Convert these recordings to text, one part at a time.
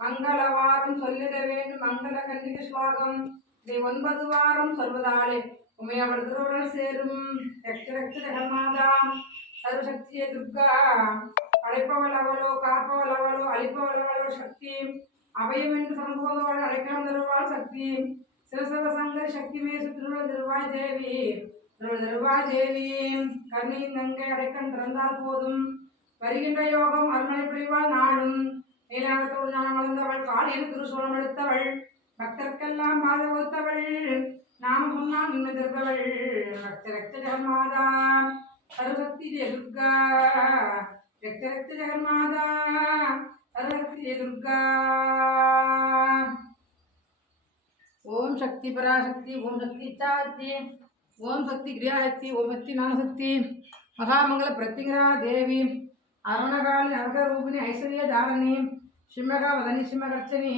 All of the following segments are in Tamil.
மங்களவாரம் சொல்லிட வேண்டும் மங்கள கன்னிக ஸ்லோகம் இதை ஒன்பது வாரம் சொல்வதாலே உமையவர் திருவுடல் சேரும் ரக்ஷ ரக்ஷ ஜெகன்மாதா சர்வசக்தியே துர்கா படைப்பவள் அவளோ காப்பவள் அவளோ அழிப்பவள் அவளோ சக்தி அபயம் என்று சம்போதோடு அழைக்கலாம் தருவாள் சக்தி சிவசவ சங்க சக்தி மேசு திருவள்ள திருவாய் தேவி திருவள்ள திருவாய் தேவி கண்ணியின் நங்கை அடைக்கன் திறந்தால் போதும் வருகின்ற யோகம் அருமனை புரிவாள் நாளும் நீலாகத்தோடு ஞானம் வளர்ந்தவள் காலையில் திருசூலம் எடுத்தவள் பக்தர்க்கெல்லாம் மாதவோத்தவள் வகுத்தவள் நாம முன்னால் நின்று திருப்பவள் பக்த ரக்த ஜெகன்மாதா சரஸ்வதி ஜெயதுர்கா ரக்த ரக்த ஜெகன்மாதா சரஸ்வதி ஜெயதுர்கா. ஓம் சக்தி பராசக்தி ஓம் சக்தி இச்சாசக்தி ஓம் சக்தி கிரியாசக்தி ஓம் சக்தி ஞானசக்தி மகாமங்கல பிரத்திகரா தேவி அருணகாளி நரகரூபிணி ஐஸ்வர்ய தாரணி சிம்மகா வதனி சிம்மகர்ச்சனி.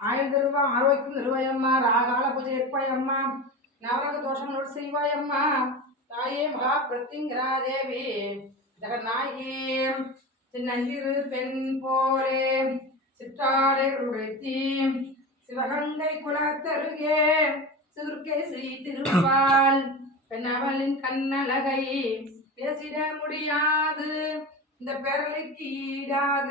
ஆயுள் தருவா ஆரோக்கியம் தருவாயம்மா ராகால பூஜை இருப்பாயம்மா நவரக தோஷங்களோடு செய்வாயம்மா. தாயே மகா பிரத்திங்கரா தேவி ஜெகநாயகி. சின்னஞ்சிறு பெண் போலே சிற்றாடை உடுத்தி சிவகங்கை குலத்தருகே சிறுக்கை ஸ்ரீ திருப்பால் பெண்ணவளின் கண்ணழகை பேசிட முடியாது. இந்த பெரலுக்கு ஈடாக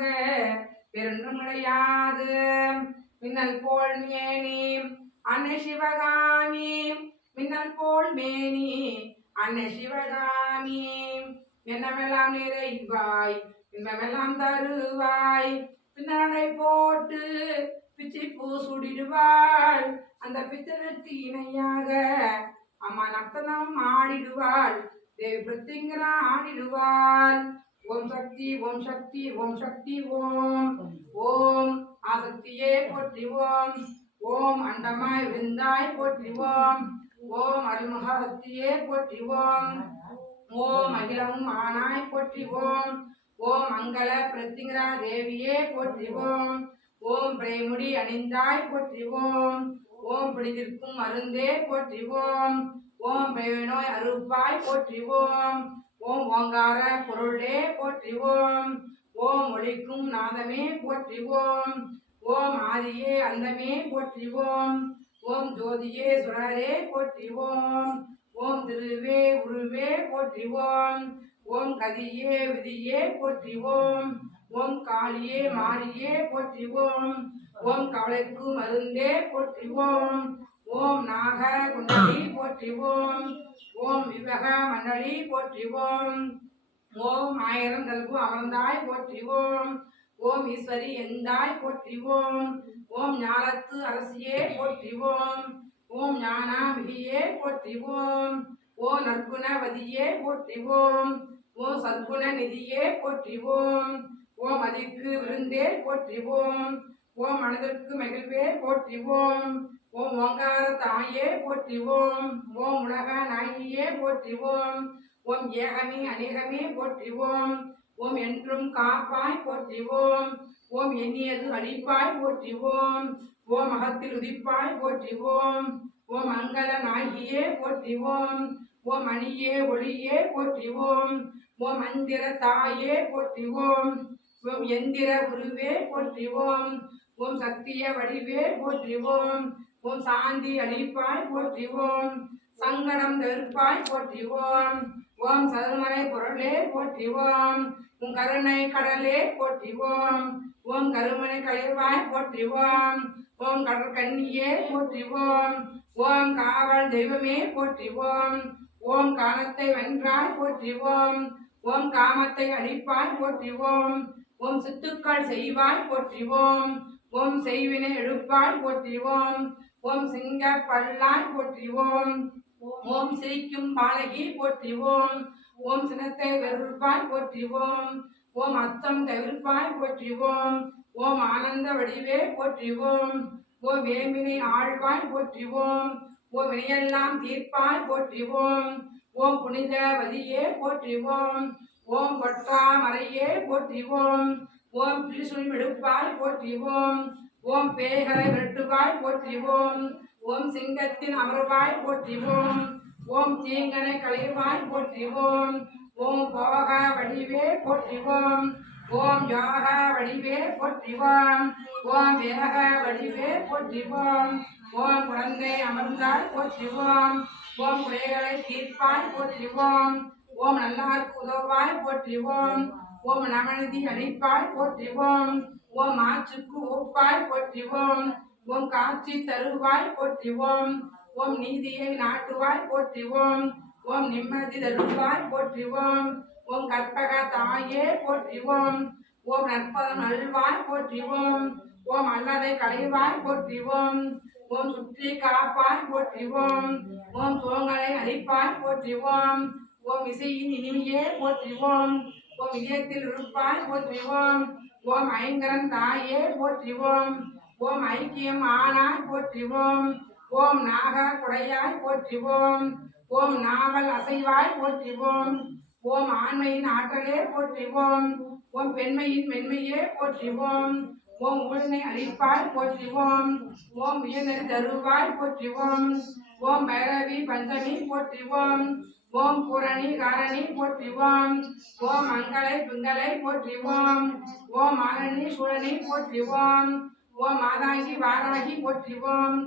பெருன்றும் மின்னல் போல் மேனி அன்னை சிவகாமி. மின்னல் போல் மேனி அன்னை சிவகாமி. என்னமெல்லாம் நிறைவாய் இன்பமெல்லாம் தருவாய். பின்னடை போட்டு பிச்சை பூ சுடிடுவாள். அந்த பித்தனுக்கு இணையாக அம்மா நர்த்தனம் ஆடிடுவாள். தேவி பிரத்திங்கிற ஆடிடுவாள். ஓம் சக்தி ஓம் சக்தி ஓம் சக்தி ஓம். ஓம் ஆசக்தியே போற்றிவோம். ஓம் அண்டமாய் விருந்தாய் போற்றிவோம். ஓம் ஓம் போற்றிவோம். ஓம் அகிலமும் ஆனாய் போற்றிவோம். ஓம் மங்கள பிரத்திங்கரா தேவியே போற்றிவோம். ஓம் பிரேமுடி அணிந்தாய் போற்றிவோம். ஓம் பிடித்திருக்கும் மருந்தே போற்றிவோம். ஓம் ஓம் நோய் போற்றிவோம். ஓம் ஓங்கார பொருளே போற்றிவோம். ஓம் ஒழிக்கும் ஒளிக்கும் நாதமே போற்றிவோம். ஓம் ஆதியே அந்தமே போற்றிவோம். ஓம் ஜோதியே சுரரே போற்றிவோம். ஓம் திருவே உருவே போற்றிவோம். ஓம் கதியே விதியே போற்றிவோம். ஓம் காளியே மாரியே போற்றிவோம். ஓம் கவலைக்கு மருந்தே போற்றிவோம். ஓம் நாக குண்டலி போற்றிவோம். ஓம் விவக மண்டலி போற்றிவோம். ஓம் ஆயிரம் தல்கு அமர்ந்தாய் போற்றிவோம். ஓம் ஈஸ்வரி எந்தாய் போற்றிவோம். ஓம் ஞானத்து அரசியே போற்றிவோம். ஓம் ஞானாமிகியே போற்றிவோம். ஓம் ஓ நற்குணவதியே போற்றிவோம். ஓம் ஓ சத்குண நிதியே போற்றிவோம். ஓம் ஓம் விருந்தே போற்றிவோம். ஓம் மனதிற்கு மகிழ்வே போற்றிவோம். ஓம் ஓங்கார தாயே போற்றிவோம். ஓம் உலக நாயகியே போற்றிவோம். ஓம் ஏகமே அநேகமே போற்றிவோம். ஓம் என்றும் காப்பாய் போற்றிவோம். ஓம் எண்ணியது அழிப்பாய் போற்றிவோம். ஓம் அகத்தில் உதிப்பாய் போற்றிவோம். ஓம் மங்கள நாயகியே போற்றிவோம். ஓம் அணியே ஒளியே போற்றிவோம். ஓம் மந்திர தாயே போற்றிவோம். ஓம் எந்திர குருவே போற்றிவோம். ஓம் சக்திய வடிவே போற்றி ஓம் ஓம் சாந்தி அளிப்பாய் போற்றிவோம். ஓம் சங்கடம் தவிர்ப்பாய் போற்றி ஓம் ஓம் சதுர்மலை பொருளே போற்றிவோம். உன் கருணை கடலே போற்றி ஓம் ஓம் கருமனை கலைவாய் போற்றி ஓம் ஓம் கடற்கண்ணியே போற்றி ஓம் ஓம் காவல் தெய்வமே போற்றி ஓம் ஓம் காலத்தை வென்றாய் போற்றி ஓம் ஓம் காமத்தை அழிப்பாய் போற்றி ஓம் ஓம் சித்துக்கள் செய்வாய் போற்றிவோம். ஓம் செய்வினை எழுப்பாய் போற்றிவோம். ஓம் சிங்க பல்லாய் போற்றிவோம். ஓம் சிரிக்கும் பாலகி போற்றிவோம். ஓம் சினத்தை வெறுப்பாய் போற்றிவோம். ஓம் அத்தம் தவிர்ப்பாய் போற்றிவோம். ஓம் ஆனந்த வடிவே போற்றிவோம். ஓம் வேம்பினை வேமினை ஆழ்வாய் போற்றிவோம். ஓம் வினையெல்லாம் தீர்ப்பாய் போற்றிவோம். ஓம் புனித வதியே போற்றிவோம். ஓம் ஓம் பொற்றாமரையே போற்றி ஓம் ஓம் பிரிசுள் எடுப்பாய் போற்றி ஓம் பேய்களை வெட்டுவாய் போற்றிவோம். ஓம் சிங்கத்தின் அமர்வாய் போற்றிவோம். ஓம் தீங்கனை கழிவாய் போற்றிவோம். ஓம் போக வடிவே போற்றிவோம். ஓம் யோக வடிவே போற்றிவோம். ஓம் வேக வடிவே போற்றிவோம். ஓம் குழந்தை அமர்ந்தாய் போற்றிவோம். ஓம் குறைகளை தீர்ப்பாய் போற்றிவோம். ஓம் நல்லாருக்கு உதவாய் போற்றிவோம். ஓம் நவநிதி அழிப்பாய் போற்றிவோம் ஓம் ஆற்றுக்கு ஊப்பாய் போற்றிவோம் ஓம் காட்சி தருவாய் போற்றிவோம் ஓம் நீதியை நாட்டுவாய் போற்றிவோம் ஓம் நிம்மதி தருவாய் போற்றிவோம் ஓம் கற்பக தாயே போற்றிவோம் ஓம் நற்பதம் நல்வாய் போற்றிவோம் ஓம் அல்லதை கலைவாய் போற்றிவோம் ஓம் சுற்றி காப்பாய் போற்றிவோம் ஓம் சோங்கலை அழிப்பாய் போற்றிவோம் ஓம் இசையின் இனிமையே போற்றிவோம் ஓம் இதயத்தில் இருப்பாய் போற்றிவோம் ஓம் ஐங்கரன் தாயே போற்றிவோம் ஓம் ஐக்கியம் ஆனாய் போற்றிவோம் ஓம் நாக குடையாய் போற்றிவோம் ஓம் நாவல் அசைவாய் போற்றிவோம் ஓம் ஆண்மையின் ஆற்றலே போற்றிவோம் ஓம் பெண்மையின் மென்மையே போற்றிவோம் ஓம் ஊழனை அழிப்பாய் போற்றிவோம் ஓம் உயர்நெறி தருவாய் போற்றிவோம் ஓம் பைரவி பஞ்சமி போற்றிவோம் ஓம் பூரணி காரணி போற்றிவோம் ஓம் மங்களை பிங்களை போற்றிவோம் ஓம் மாரணி சூழனி போற்றிவோம் ஓம் மாதாங்கி வாராகி போற்றிவோம்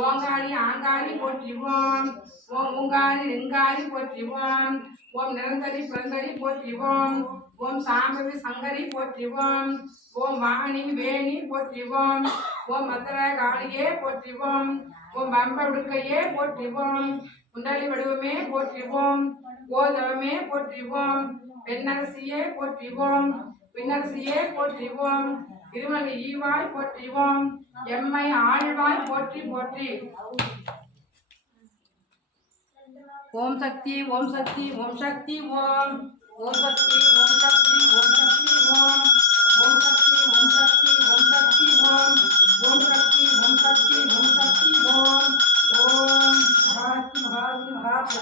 ஓங்காரி ஆங்காரி போற்றிவோம் ஓம் ஊங்காரி நெங்காரி போற்றிவோம் ஓம் நிரந்தரி பிறந்தரி போற்றிவோம் ஓம் சாம்பவி சங்கரி போற்றிவோம் ஓம் வாணி வேணி போற்றிவோம் ஓம் மதுர காளியே போற்றிவோம் ஓம் பம்ப உடுக்கையே போற்றிவோம் குண்டாலி வடிவமே போற்றிவோம் கோதவமே போற்றிவோம் பெண்ணரசியே போற்றிவோம் பின்னரசியே போற்றிவோம் திருமணி ஈவாய் போற்றிவோம் எம்மை ஆழ்வாய் போற்றி போற்றி ஓம் சக்தி ஓம் சக்தி ஓம் சக்தி ஓம் ஓம் சக்தி ஓம் சக்தி ஓம் சக்தி ஓம் ஓம் சக்தி ஓம் சக்தி ஓம் சக்தி ஓம் ஓம் சக்தி ஓம் சக்தி ஓம் சக்தி ஓம் ओम हाथ हाथ हाथ